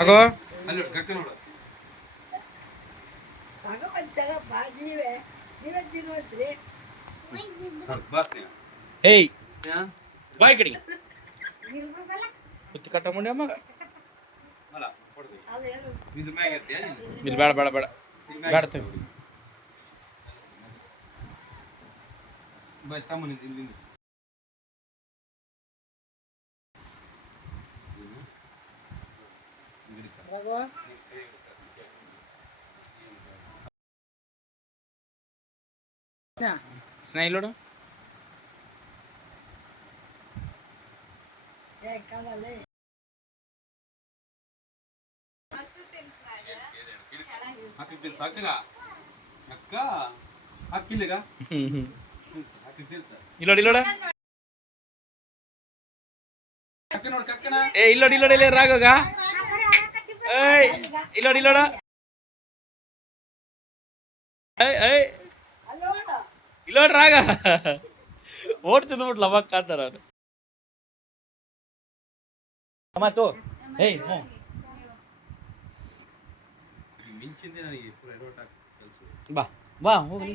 ಆಗೋ ಏಯ್ ಬಾಯ್ ಕಡೆಗೆ ಕುತ್ತಿ ಕಟ್ಟ ಮುಂಡೆ ಮಗ ಇಲ್ಲಿ ಬೇಡ ಬೇಡ ಬೇಡ ಬೇಡ ತೆಗಿ ಬಾಯ್ ತಮ್ಮನಿ ಇಲ್ಲಿ స్నేహితుడు ఇల్లోడు ఇల్లోడా ఏ ఇల్లోడు ఇల్లోడు రాగోగా ఇల్లోడు ఇల్లోడా ಇಲ್ಲೋಡ್ ರಾಗ ಓಡ್ತಿದ್ದು ಬಿಟ್ಲ ಅವಾಗ ಕಾತಾರ ಅವ್ರು ಮಾತು ಏಯ್ ಬಾ ಬಾ ಹೋಗಿ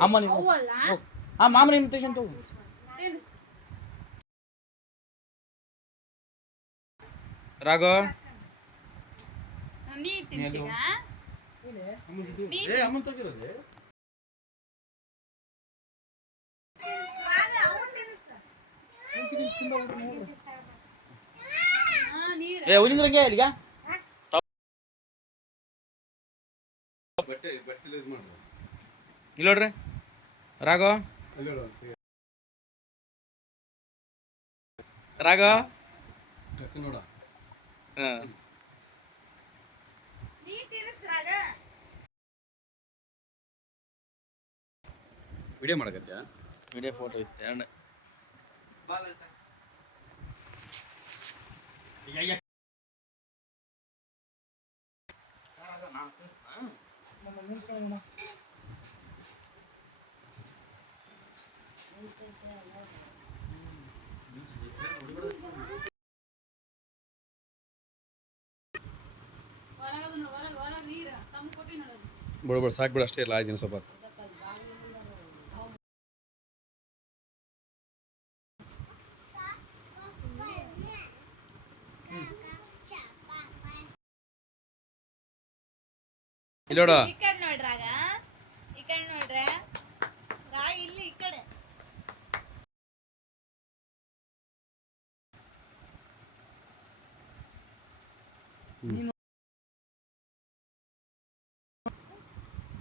ಅಮ್ಮ ಆ ಮಾಮನ ಇನ್ವಿಟೇಷನ್ ತಗೋ ರಾಘವ ಉಳಿದ್ರಂಗೆ ಇಲ್ಲಿಗ ಇಲ್ಲೋಡ್ರಿ ರಾಘವ ರಾಘವ ನೋಡ ವಿಡಿಯೋ ಮಾಡಕತ್ಯಾ ವಿಡಿಯೋ ಫೋಟೋ ಇತ್ತೆ ಅಣ್ಣ ಬಡ ಸಾಕು ಬಿಡ ಅಷ್ಟೇ ಇಲ್ಲ ಆಯ್ತು ಸ್ವಲ್ಪ ಇಲ್ಲೋಡ ಈ ಕಡೆ ನೋಡ್ರಾಗ ಈ ಕಡೆ ನೋಡ್ರೆ ರಾ ಇಲ್ಲಿ ಈ ಕಡೆ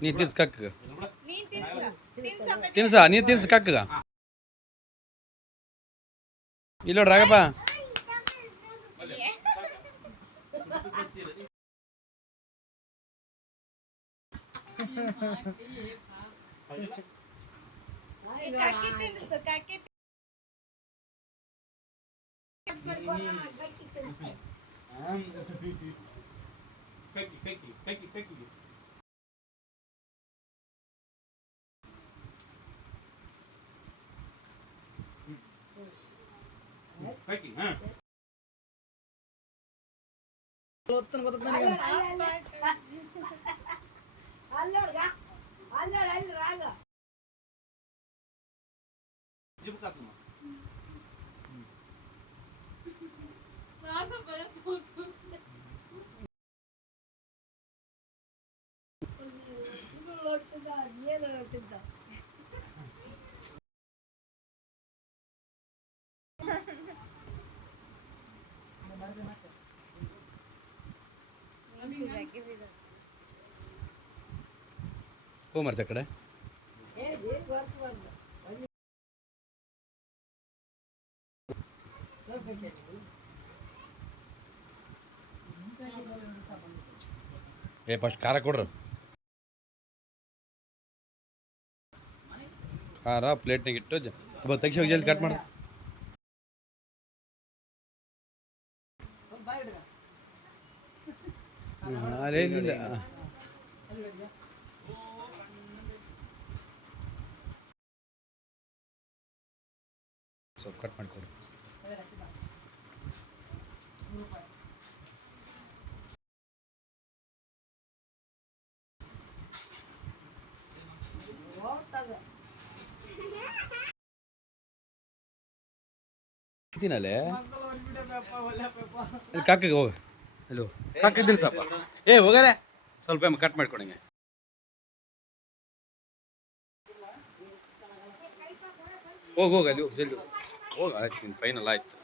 ನೀ ತಿರ್ಸ್ಕಕ್ಕ ನೀನ್ ತಿನ್ಸ ನೀ ತಿರ್ಸ್ಕಕ್ಕ ಇಲ್ಲೋಡ ರಾಗಪ್ಪ ಕಾಕಿ ತಿನ್ನಿಸು ಕಾಕಿ ಅಲ್ಲಿ ರಾಗ ಹೋ ಮರ್ತ ಕಡೆ ಏ ಫಸ್ಟ್ ಖಾರ ಕೊಡ್ರಿ ಖಾರ ಪ್ಲೇಟ್ನಾಗ ಇಟ್ಟು ತೆಗ್ಸಿ ಜಲ್ದಿ ಕಟ್ ಮಾಡ ಅದೇನಿಲ್ಲ ಸ್ವಲ್ಪ ಕಟ್ ಮಾಡಿಕೊಡು ತಿನ್ನಲೆ ಕಾಕಿಗೆ ಹೋಗ ಅಲ್ಲೋ ಕಾಕಿ ತಿನ್ಸಪ್ಪ ಏ ಹೋಗಲೆ ಸ್ವಲ್ಪ ಕಟ್ ಮಾಡ್ಕೊಡಂಗೆ ಹೋಗ ಅಲ್ಲಿ ಹೋಗಿ ಜಲ್ದಿ ಹೋಗ ಆಯ್ತು ಫೈನಲ್ ಆಯ್ತು